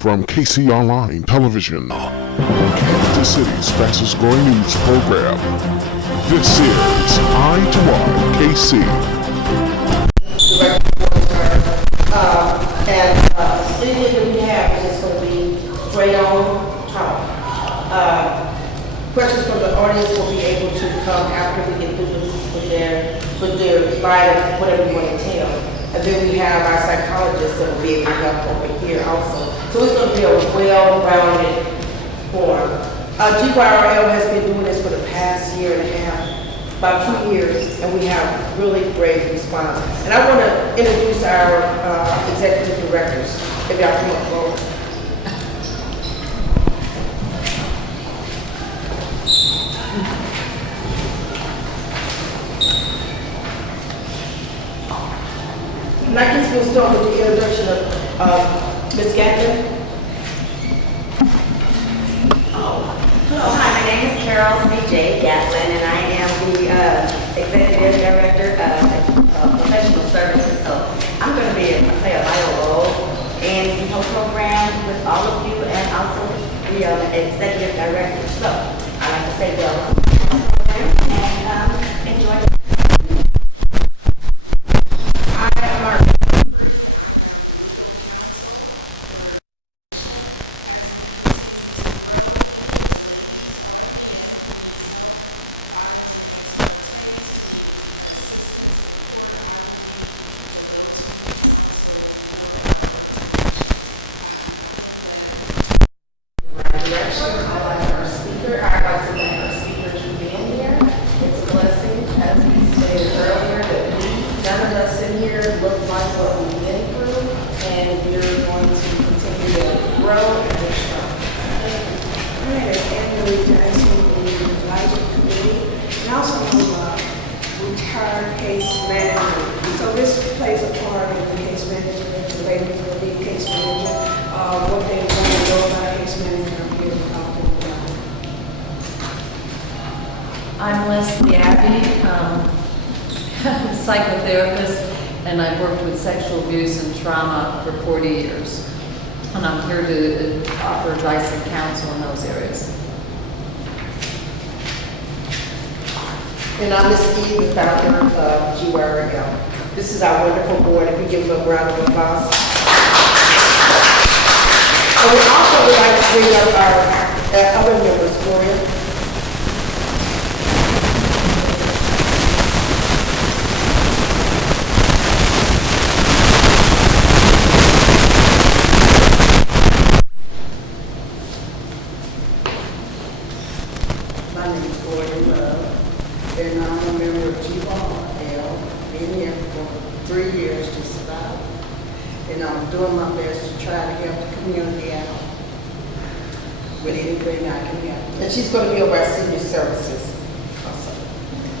From KC Online Television, Kansas City's fastest growing news program. This is Eye to Eye KC. Anything that we have is just going to be straight on talk. Questions from the audience will be able to come after we get through with their bio, whatever you want to tell. And then we have our psychologists that will be able to help over here also. So it's going to be a well-rounded forum. G.Y.R.L has been doing this for the past year and a half, about 2 years, and we have really great response. And I want to introduce our executive directors. If y'all come up forward. And I guess we'll start with the introduction of Ms. Gatlin. Hello, hi, my name is Carol C.J. Gatlin, and I am the Executive Director of Professional Services. So I'm going to play a vital role in the whole program with all of you and also the Executive Director. So I'd like to say welcome to the program and enjoy. I'm Ms.E, psychotherapist, and I've worked with sexual abuse and trauma for 40 years. And I'm here to offer advice and counsel in those areas. And I'm Ms.E, the founder of G.Y.R.L. This is our wonderful board. If you give them a round of applause. I would also like to bring up our other members, Gloria. And I'm a member of G.Y.R.L, been here for 3 years just about. And I'm doing my best to try to help the community out with anything I can help. And she's going to be over at Senior Services.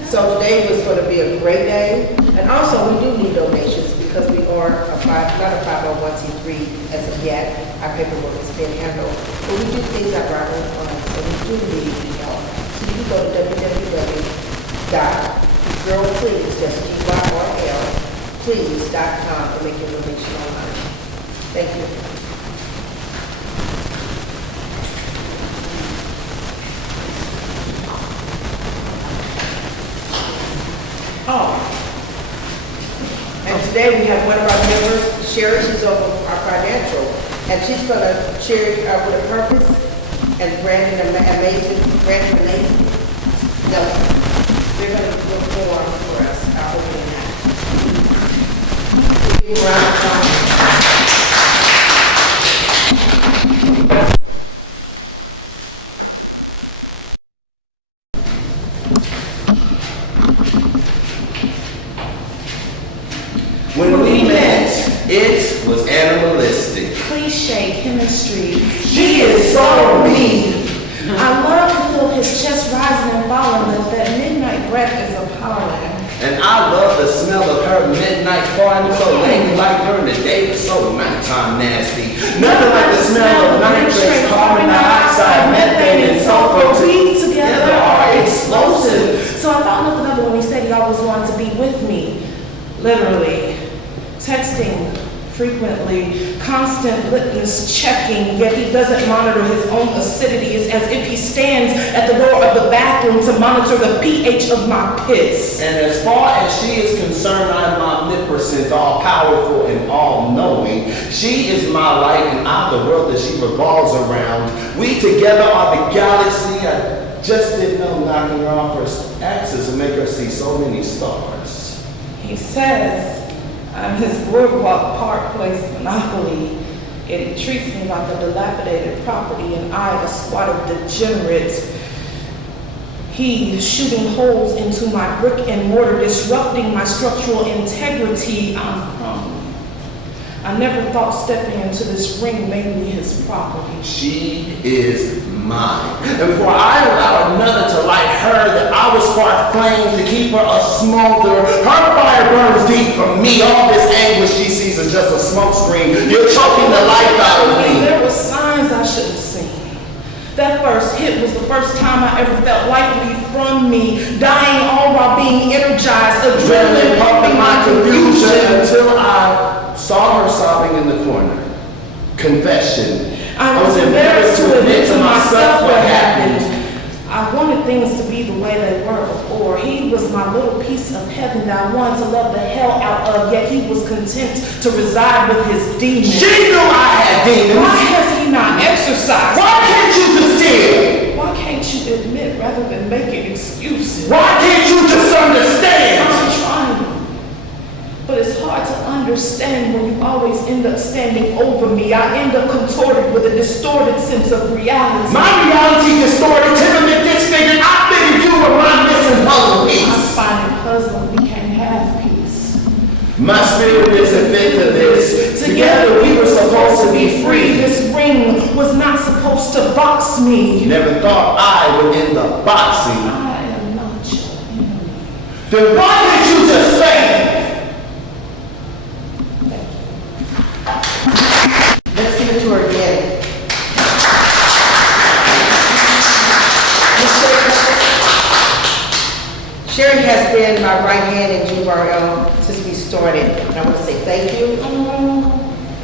So today was going to be a great day. And also we do need donations because we are not a 501c3 as of yet. Our paperwork has been handled. But we do things out of our own funds, so we do need the help. So you can go to www.girlplease, that's G.Y.R.L, please.com to make your donation online. Thank you. And today we have one of our members, Sherry. She's over our financial, and she's going to share with a purpose. And Brandon amazing. No, they're going to perform for us. Our opening act. Give you a round of applause. When we met, it was animalistic. Cliche chemistry. She is so mean. I love to feel his chest rising and falling as that midnight breath is appalling. And I love the smell of her midnight farting so late like during the day, but so nighttime nasty. Nothing like the smell of nitrates, carbon dioxide, methane, and sulfur together are explosive. So I thought nothing of it when he said he always wanted to be with me. Literally. Texting frequently, constant litmus checking, yet he doesn't monitor his own acidity. It's as if he stands at the door of the bathroom to monitor the pH of my piss. And as far as she is concerned, I'm omnipresent, all-powerful, and all-knowing. She is my light, and I'm the world that she revolves around. We together are the galaxy. I just didn't know knocking her off her axis would make her see so many stars. He says I'm his Boardwalk Park Place monopoly. It treats me like a dilapidated property, and I, a squad of degenerates. He shooting holes into my brick and mortar, disrupting my structural integrity. I'm crumbling. I never thought stepping into this ring made me his property. She is mine. And before I allow another to light her, that I will spark flames to keep her a smolder. Her fire burns deep from me. All this anguish she sees is just a smoke screen. You're choking the life out of me. There were signs I should have seen. That first hit was the first time I ever felt life leave from me, dying all while being energized, adrenaline pumping my confusion. Until I saw her sobbing in the corner. Confession. I was embarrassed to admit to myself what happened. I wanted things to be the way they were before. He was my little piece of heaven that I wanted to love the hell out of, yet he was content to reside with his demons. She knew I had demons. Why has he not exercised? Why can't you just deal? Why can't you admit rather than making excuses? Why can't you just understand? I'm trying. But it's hard to understand when you always end up standing over me. I end up contorted with a distorted sense of reality. My reality distorted, tenement disfigured. I figured you were my missing puzzle I piece. find it puzzling we can't have peace. My spirit isn't fit for this. Together we were supposed to be free. This ring was not supposed to box me. Never thought I would end up boxing. I am not your enemy. Then why did you just say? Let's give it to her again. Ms. Sherry has been my right hand in G.Y.R.L since we started. And I want to say thank you.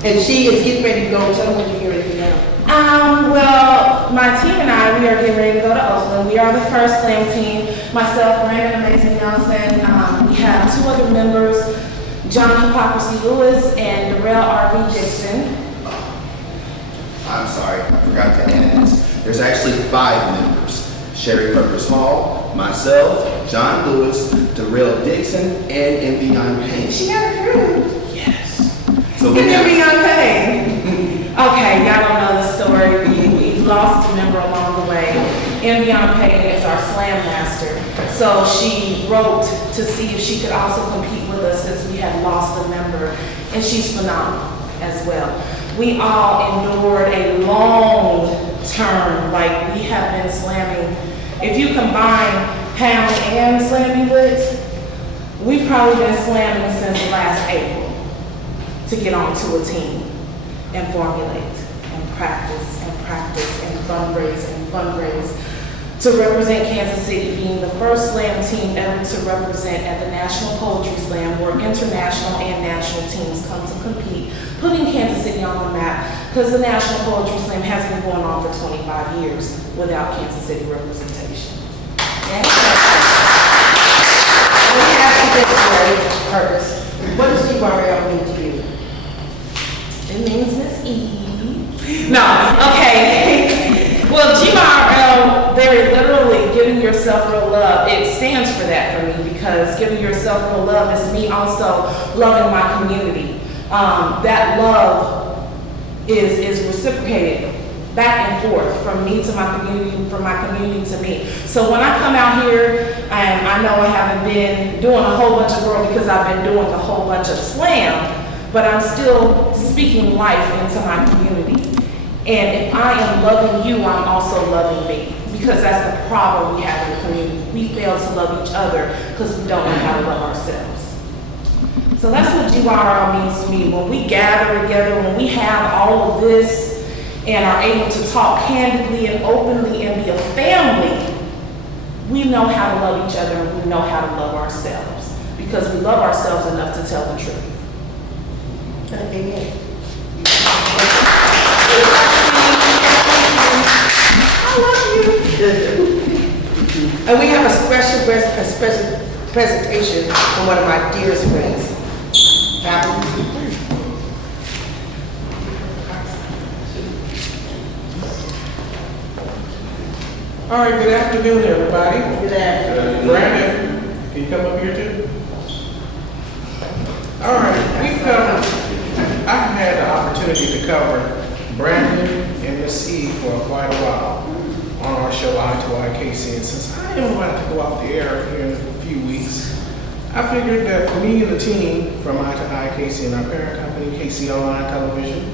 And she is getting ready to go. Tell them what you're getting ready to do now. Well, my team and I, we are getting ready to go to Oakland. We are the first slam team. Myself, Brandon Amazing Nelson. We have two other members, John Hypocrisy Lewis and G.Y.R.L Dixon. I'm sorry, I forgot to add this. There's actually 5 members. Sherry Purpose Hall, myself, John Lewis, G.Y.R.L Dixon, and Envion Payne. She got a crew. Yes. So And we have, Envion Payne. Okay, y'all don't know the story. We lost a member along the way. Envion Payne is our slam master. So she wrote to see if she could also compete with us since we had lost a member. And she's phenomenal as well. We all endured a long term, like we have been slamming. If you combine Pound and Slammy Lit, we've probably been slamming since last April to get onto a team and formulate and practice and fundraise to represent Kansas City, being the first slam team ever to represent at the National Poetry Slam, where international and national teams come to compete, putting Kansas City on the map, because the National Poetry Slam has been going on for 25 years without Kansas City representation. Let me ask you this, Sherry Purpose. What does G.Y.R.L mean to you? It means Ms.E. No, okay. Well, G.Y.R.L, very literally, giving yourself real love, it stands for that for me, because giving yourself real love is me also loving my community. That love is reciprocated back and forth from me to my community, from my community to me. So when I come out here, and I know I haven't been doing a whole bunch of work because I've been doing a whole bunch of slam, but I'm still speaking life into my community. And if I am loving you, I'm also loving me. Because that's the problem we have in the community. We fail to love each other because we don't know how to love ourselves. So that's what G.Y.R.L means to me. When we gather together, when we have all of this and are able to talk candidly and openly and be a family, we know how to love each other and we know how to love ourselves. Because we love ourselves enough to tell the truth. Amen. And we have a special presentation from one of my dearest friends. All right, good afternoon, everybody. Good afternoon. Brandon, can you come up here too? All right, I've had the opportunity to cover Brandon and Ms.E for quite a while on our show Eye to Eye KC, and since I am about to go off the air here in a few weeks, I figured that me and the team from Eye to Eye KC and our parent company, KC Online Television,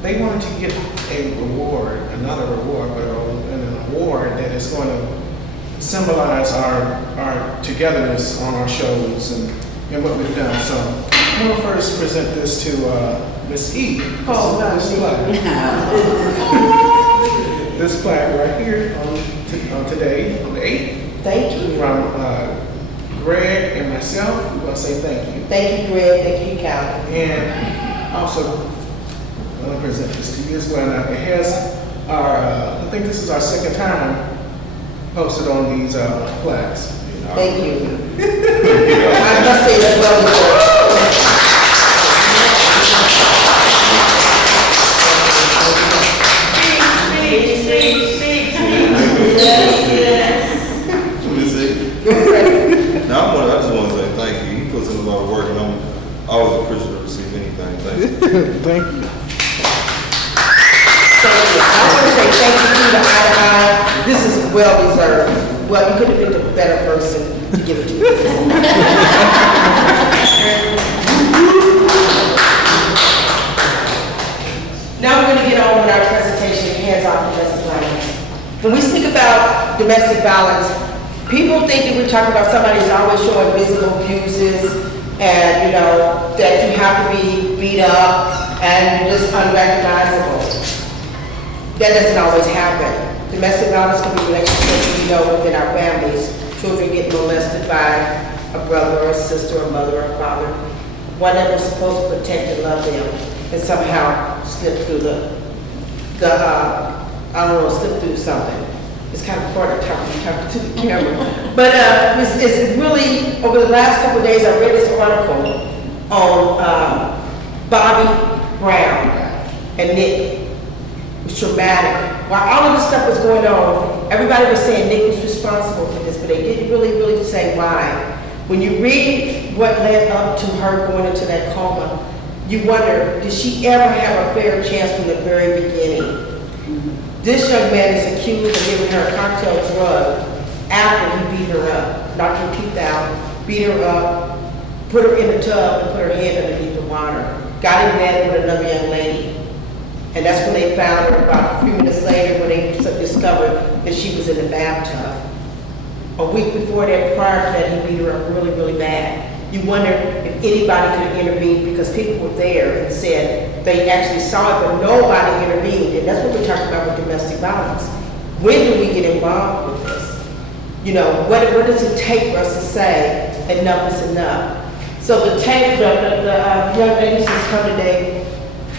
they wanted to get a reward, another reward, but an award that is going to symbolize our togetherness on our shows and what we've done. So I'm going to first present this to Ms.E. Oh, This plaque right here on today, on the 8th. Thank you. From Greg and myself, we want to say thank you. Thank you, Greg. Thank you, Cal. And also, I want to present this to you as well. Now, it has I think this is our second time posted on these plaques. Thank you. I must say that well. Now, I just want to say thank you. You put in a lot of work, and I'm always appreciative to receive anything. Thank you. Thank you. I want to say thank you to the Eye to Eye. This is well deserved. Well, you could have been a better person to give it to you. Now we're going to get on with our presentation, hands off domestic violence. When we speak about domestic violence, people think that we're talking about somebody who's always showing physical abuses and, that you have to be beat up and you're just unrecognizable. That doesn't always happen. Domestic violence can be relationships within our families. Children get molested by a brother or a sister or mother or father. One that was supposed to protect and love them and somehow slip through slip through something. It's kind of hard to talk to the camera. But it's really, over the last couple of days, I read this article on Bobby Brown and Nick. It was traumatic. While all of this stuff was going on, everybody was saying Nick was responsible for this, but they didn't really say why. When you read what led up to her going into that coma, you wonder, did she ever have a fair chance from the very beginning? This young man is accused of giving her a cocktail drug after he beat her up, knocked her teeth out, beat her up, put her in a tub and put her head underneath the water, got in bed with another young lady. And that's when they found her about a few minutes later when they discovered that she was in the bathtub. A week before that, prior to that, he beat her up really bad. You wonder if anybody could have intervened because people were there and said they actually saw it, but nobody intervened. And that's what we're talking about with domestic violence. When do we get involved with this? What does it take for us to say enough is enough? So the young lady who's come today,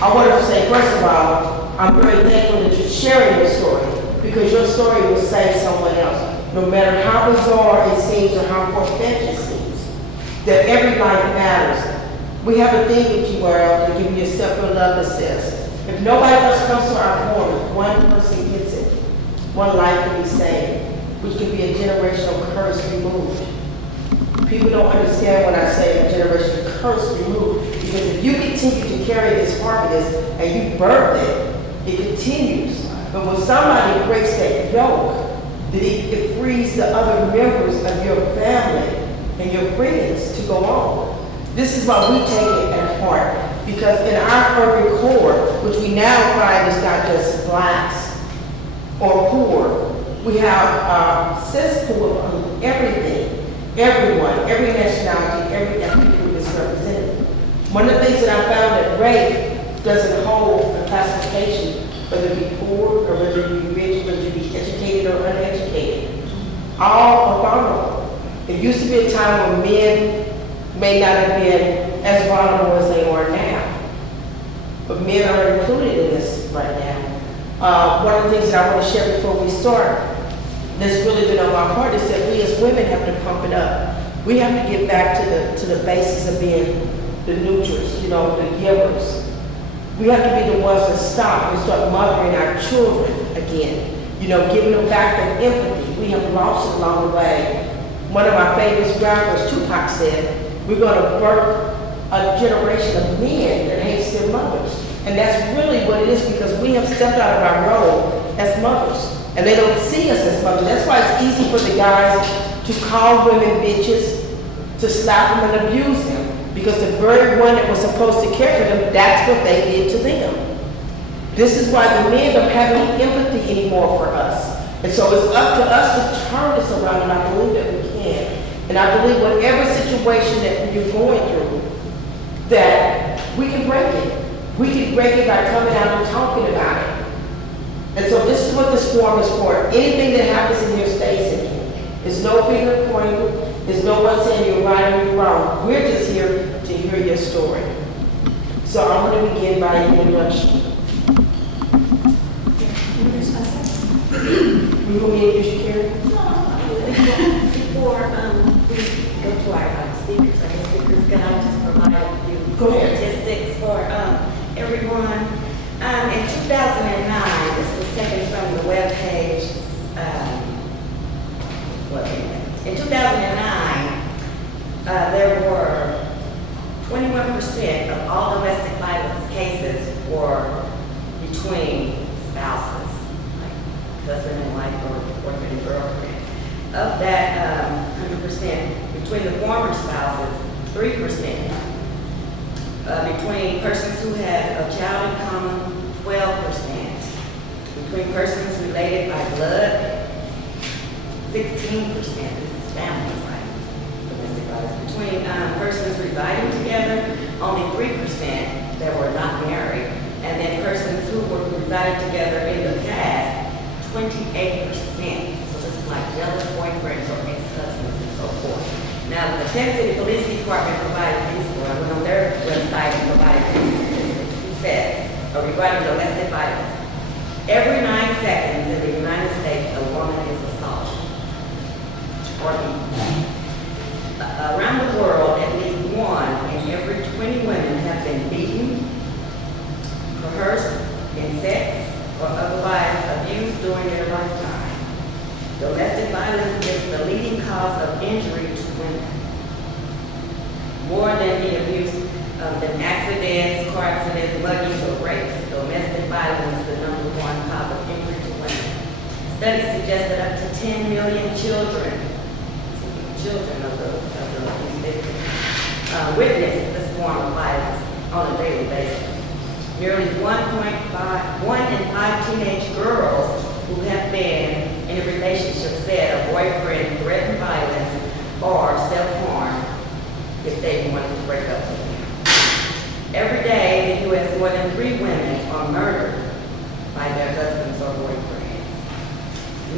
I want to say, first of all, I'm very thankful that you're sharing your story because your story will save someone else. No matter how bizarre it seems or how far-fetched it seems, that every life matters. We have a thing with G.Y.R.L to give yourself a love that says, if nobody else comes to our corner, one person gets it, one life can be saved, which can be a generational curse removed. People don't understand when I say a generational curse removed, because if you continue to carry this harvest and you birth it, it continues. But when somebody breaks that yoke, it frees the other members of your family and your friends to go on. This is why we take it at heart, because in our urban core, which we now find is not just blacks or poor, we have a cesspool of everything, everyone, every nationality, every ethnic group is represented. One of the things that I found that race doesn't hold a classification, whether it be poor or whether it be rich, whether it be educated or uneducated. All are vulnerable. It used to be a time when men may not have been as vulnerable as they are now. But men are included in this right now. One of the things that I want to share before we start, that's really been on my heart is that we as women have to pump it up. We have to get back to the basis of being the neutrals, you know, the givers. We have to be the ones that stop and start mothering our children again. You know, giving them back the empathy. We have lost it along the way. One of my favorite rappers, Tupac, said, we're going to birth a generation of men that hates their mothers. And that's really what it is, because we have stepped out of our role as mothers. And they don't see us as mothers. That's why it's easy for the guys to call women bitches, to slap them and abuse them. Because the very one that was supposed to care for them, that's what they did to them. This is why the men don't have any empathy anymore for us. And so it's up to us to turn this around, and I believe that we can. And I believe whatever situation that you're going through, that we can break it. We can break it by coming out and talking about it. And so this is what this forum is for. Anything that happens in here stays in here. There's no finger pointing. There's no one saying you're right or you're wrong. We're just here to hear your story. So I'm going to begin by an introduction. We will meet you, Carrie. Before we go to our speakers, I guess speakers, can I just provide a few Go ahead. statistics for everyone? In 2009, this was taken from the webpage. In 2009, there were 21% of all domestic violence cases were between spouses, like husband and wife or boyfriend and girlfriend. Of that 100%, between the former spouses, 3%. Between persons who have a child in common, 12%. Between persons related by blood, 16%. This is family, right? Domestic violence. Between persons residing together, only 3% that were not married. And then persons who were residing together in the past, 28%. Like jealous boyfriends or ex-husbands and so forth. Now, the Kansas City Police Department provided these, or I went on their website and provided these statistics. Who says, regarding domestic violence, every 9 seconds in the United States, a woman is assaulted or beaten. Around the world, at least 1 in every 20 women have been beaten, coerced in sex, or otherwise abused during their lifetime. Domestic violence is the leading cause of injury to women. More than the abuse than accidents, car accidents, muggings, or rapes, domestic violence is the #1 cause of injury to women. Studies suggest that up to 10 million children of the abuse victims witness this form of violence on a daily basis. Nearly 1 in 5 teenage girls who have been in a relationship said a boyfriend threatened violence or self-harm if they wanted to break up with him. Every day in the U.S., more than 3 women are murdered by their husbands or boyfriends.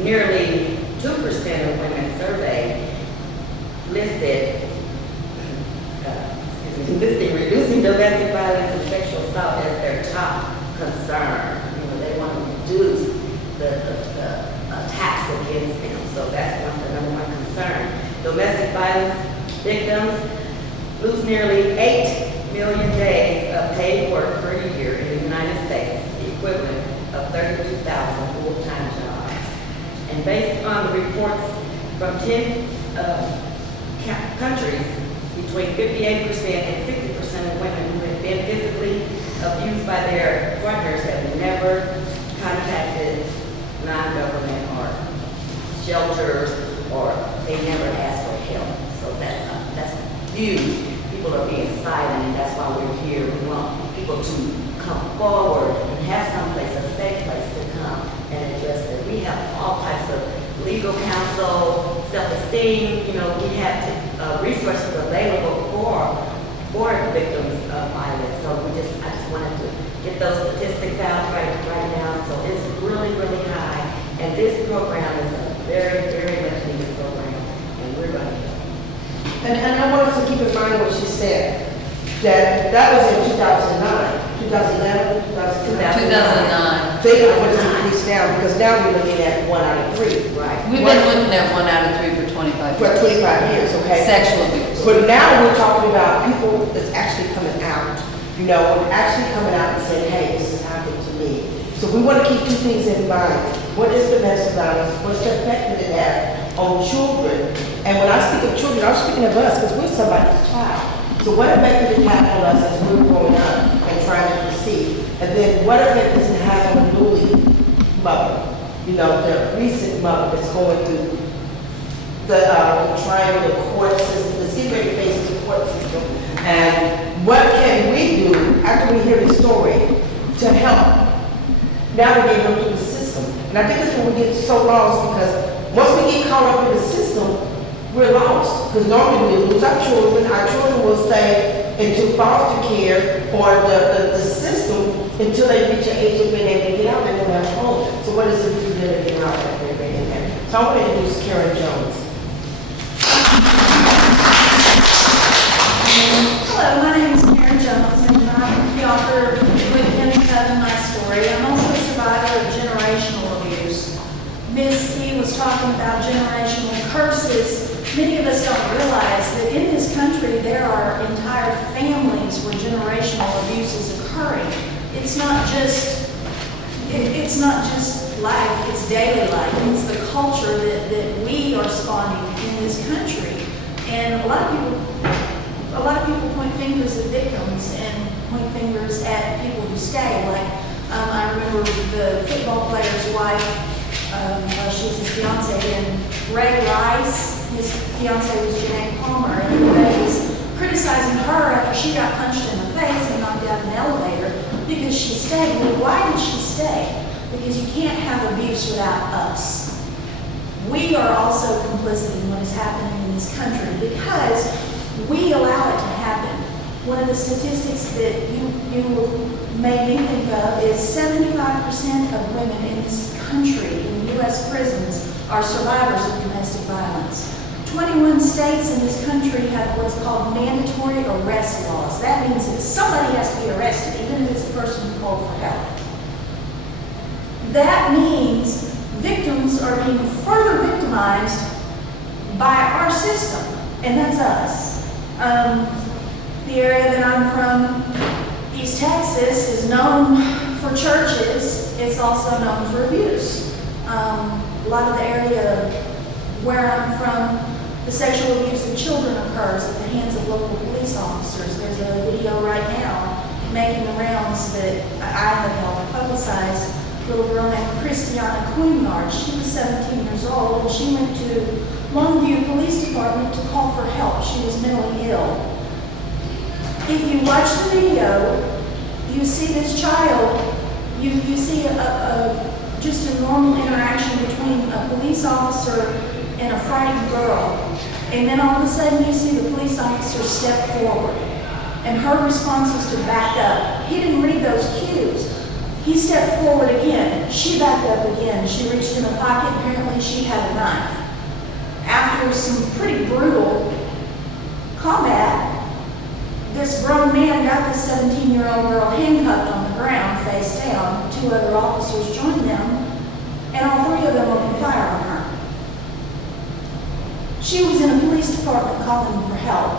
Nearly 2% of women surveyed listed reducing domestic violence and sexual assault as their top concern. You know, they want to reduce the attacks against them. So that's the #1 concern. Domestic violence victims lose nearly 8 million days of paid work per year in the United States, the equivalent of 32,000 full-time jobs. And based on the reports from 10 countries, between 58% and 60% of women who have been physically abused by their partners have never contacted non-government or shelters, or they never ask for help. So that's huge. People are being silent, and that's why we're here. We want people to come forward and have someplace, a safe place to come and address it. We have all types of legal counsel, self-esteem. You know, we have resources available for victims of violence. So I just wanted to get those statistics out right now. So it's really, really high. And this program is a very, very much needed program. And we're going to help. And I want us to keep in mind what she said, that was in 2009, 2011, 2009. 2009. think I want to increase now, because now we're looking at 1 out of 3. Right. We've been looking at 1 out of 3 for 25 For years. 25 years, okay? Sexual abuse. But now we're talking about people that's actually coming out, you know, and actually coming out and saying, hey, this has happened to me. So we want to keep 2 things in mind. What is domestic violence? What's the effect that it has on children? And when I speak of children, I'm speaking of us, because we're somebody's child. So what effect did it have on us as we were growing up and trying to conceive? And then what effect does it have on the newly mother? You know, the recent mother that's going through the trial, the court system, the secret faces the court system. And what can we do after we hear the story to help navigate them through the system? And I think that's when we get so lost, because once we get caught up in the system, we're lost. Because normally we lose our children will stay into foster care or the system until they reach an age of being able to get out and go back home. So what is it to do to get out after they're in there? So I want to introduce Karen Jones. Hello, my name is Karen Jones, and I'm the author with Telling My Story. I'm also a survivor of generational abuse. Ms.E. was talking about generational curses. Many of us don't realize that in this country there are entire families where generational abuse is occurring. It's not just life, it's daily life. It's the culture that we are spawning in this country. And a lot of people point fingers at victims and point fingers at people who stay. Like, I remember the football player's wife, she's his fiance, and Ray Rice, his fiance was Janae Palmer, and Ray was criticizing her after she got punched in the face and knocked out an elevator because she stayed. Well, why did she stay? Because you can't have abuse without us. We are also complicit in what is happening in this country because we allow it to happen. One of the statistics that you made me think of is 75% of women in this country, in U.S. prisons, are survivors of domestic violence. 21 states in this country have what's called mandatory arrest laws. That means that somebody has to be arrested, even if it's the person who called for help. That means victims are being further victimized by our system, and that's us. The area that I'm from, East Texas, is known for churches. It's also known for abuse. A lot of the area where I'm from, the sexual abuse of children occurs at the hands of local police officers. There's a video right now making the rounds that I have helped publicize. A little girl named Christiana G.Y.R.L. She was 17 years old, and she went to Longview Police Department to call for help. She was mentally ill. If you watch the video, you see this child, you see just a normal interaction between a police officer and a frightened girl. And then all of a sudden you see the police officer step forward. And her response was to back up. He didn't read those cues. He stepped forward again. She backed up again. She reached in a pocket. Apparently she had a knife. After some pretty brutal combat, this grown man got this 17-year-old girl handcuffed on the ground, face down. 2 other officers joined them, and all 3 of them opened fire on her. She was in a police department calling for help.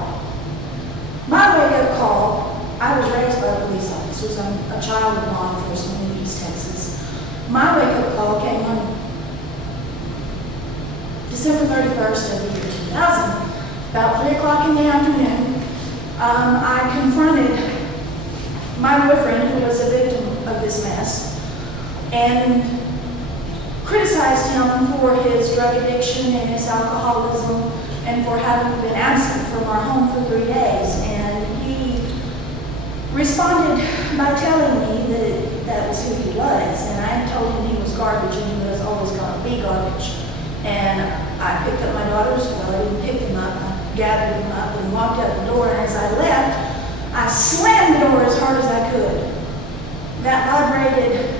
My wake-up call, I was raised by police officers. I'm a child of law enforcement in East Texas. My wake-up call came on December 31st of the year 2000, about 3 o'clock in the afternoon. I confronted my boyfriend, who was a victim of this mess, and criticized him for his drug addiction and his alcoholism and for having been absent from our home for 3 days. And he responded by telling me that that was who he was. And I told him he was garbage and he was always going to be garbage. And I picked up my daughters, well, I didn't pick them up, I gathered them up and walked out the door. And as I left, I slammed the door as hard as I could. That vibrated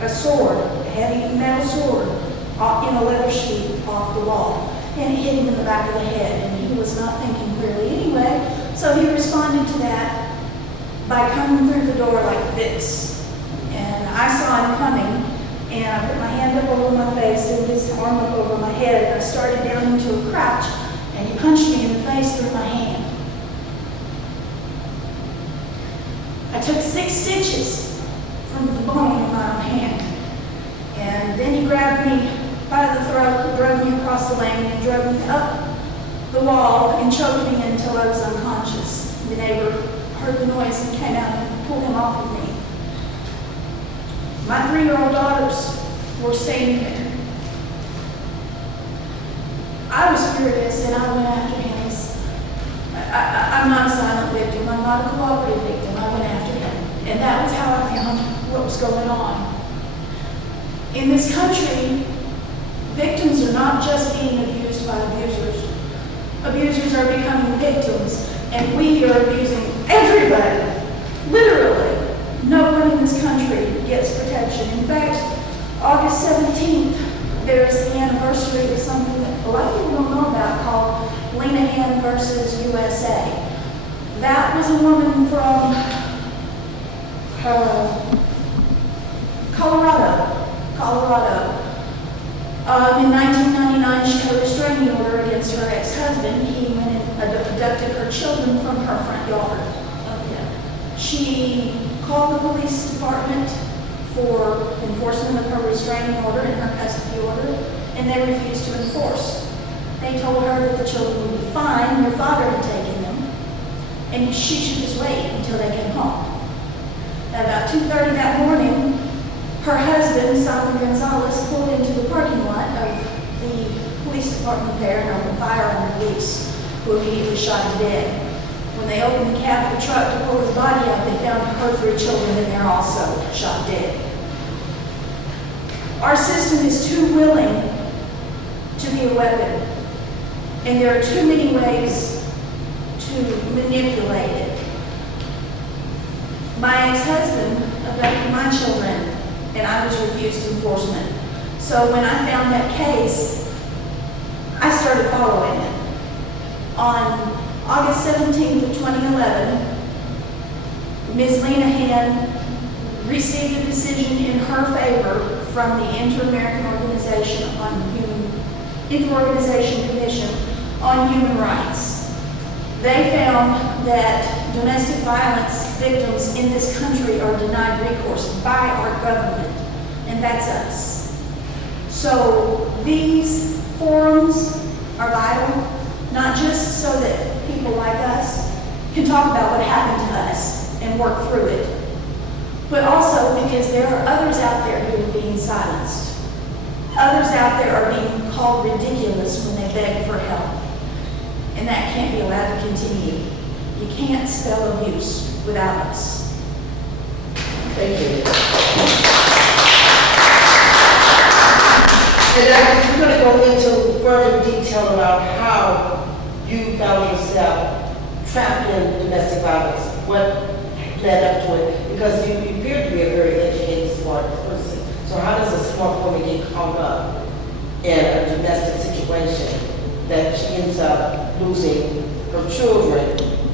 a sword, a heavy metal sword, in a leather sheath off the wall. And it hit him in the back of the head, and he was not thinking clearly anyway. So he responded to that by coming through the door like this. And I saw him coming, and I put my hand up over my face and his arm up over my head, and I started down into a crouch, and he punched me in the face through my hand. I took 6 stitches from the bone in my hand, and then he grabbed me by the throat, drove me across the lane, and drove me up the wall and choked me until I was unconscious. The neighbor heard the noise and came out and pulled him off of me. My 3-year-old daughters were standing there. I was furious and I went after him. I'm not a silent victim, I'm not a cooperative victim, I went after him. And that was how I found what was going on. In this country, victims are not just being abused by abusers. Abusers are becoming victims, and we are abusing everybody. Literally, no one in this country gets protection. In fact, August 17th, there's the anniversary of something that a lot of people don't know about called Ms.E versus USA. That was a woman from Colorado. In 1999, she had a restraining order against her ex-husband. He went and abducted her children from her front yard. She called the police department for enforcement of her restraining order and her custody order, and they refused to enforce. They told her that the children would be fine, their father had taken them, and she should just wait until they came home. At about 2:30 that morning, her husband, Simon Gonzalez, pulled into the parking lot of the police department there and opened fire on the police, who immediately shot him dead. When they opened the cab of the truck to pull his body out, they found her 3 children in there also shot dead. Our system is too willing to be a weapon, and there are too many ways to manipulate it. My ex-husband abducted my children, and I was refused enforcement. So when I found that case, I started following it. On August 17th of 2011, Ms. Lenahan received a decision in her favor from the Inter-American Commission on Human Rights. They found that domestic violence victims in this country are denied recourse by our government, and that's us. So these forums are vital, not just so that people like us can talk about what happened to us and work through it, but also because there are others out there who are being silenced. Others out there are being called ridiculous when they beg for help. And that can't be allowed to continue. You can't spell abuse without us. Thank you. And we're going to go into further detail about how you found yourself trapped in domestic violence. What led up to it? Because you appear to be a very educated, smart person. So how does a smart woman get caught up in a domestic situation that she ends up losing her children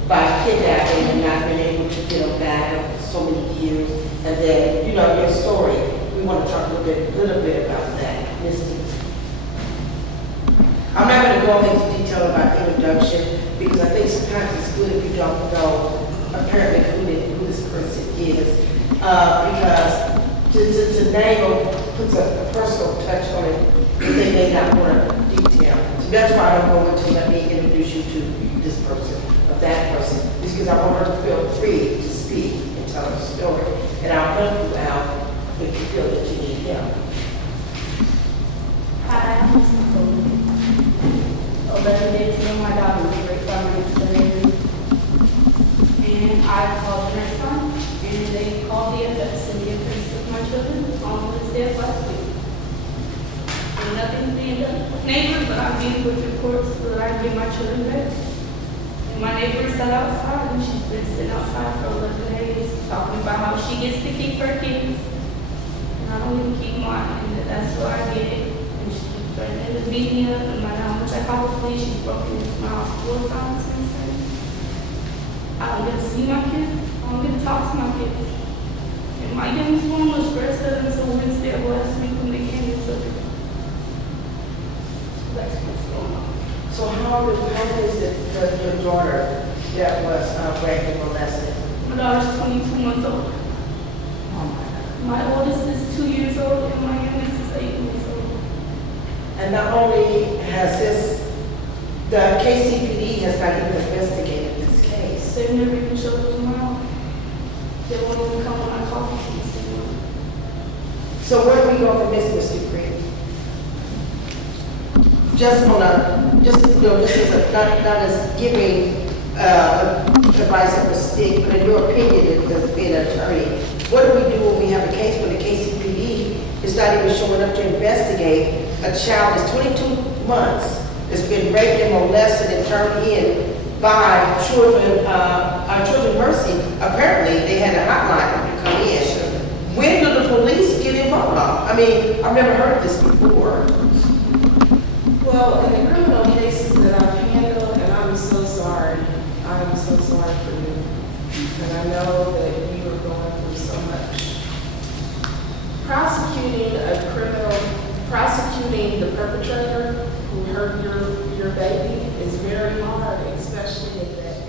by kidnapping and not being able to get them back after so many years? And then, your story, we want to talk a little bit about that. Ms.E. I'm not going to go into detail about introduction because I think sometimes it's good if you don't know apparently who this person is. Because to name or put a personal touch on it, they may not want to detail. So that's why I don't go into let me introduce you to this person or that person, because I want her to feel free to speak and tell her story. And I'll help you out if you feel that you need help. Hi, I'm Ms. 11 days ago, my daughter was raped by my ex-husband. And I called the next time, and they called the FS, and the FS took my children on this day last week. And nothing's being done with neighbors, but I'm being with reports so that I can get my children back. And my neighbor is outside, and she's been sitting outside for 11 days, talking about how she gets to keep her kids. And I don't even keep mine, and that's where I get it. And she keeps threatening to beat me up, no matter how much I call the police, she's broken into my house 4 times since then. I don't get to see my kids, I don't get to talk to my kids. And my youngest one was breastfed until Wednesday of last week when they came and took her. That's what's going on. So how is it that your daughter that was raped and molested? My daughter's 22 months old. My oldest is 2 years old and my youngest is 8 months old. And not only has the KCPD has not even investigated this case. They've never even showed us around. They won't even come when I call them. So where do we go from this, Mr. Green? Just as not as giving advice of a stick, but in your opinion, as being an attorney, what do we do when we have a case where the KCPD is not even showing up to investigate a child that's 22 months, that's been raped and molested and turned in by children, Children Mercy? Apparently, they had a hotline to come in. When do the police get involved? I mean, I've never heard this before. Well, in the criminal cases that I've handled, and I'm so sorry for you. And I know that you are going through so much. Prosecuting the perpetrator who hurt your baby is very hard, especially in that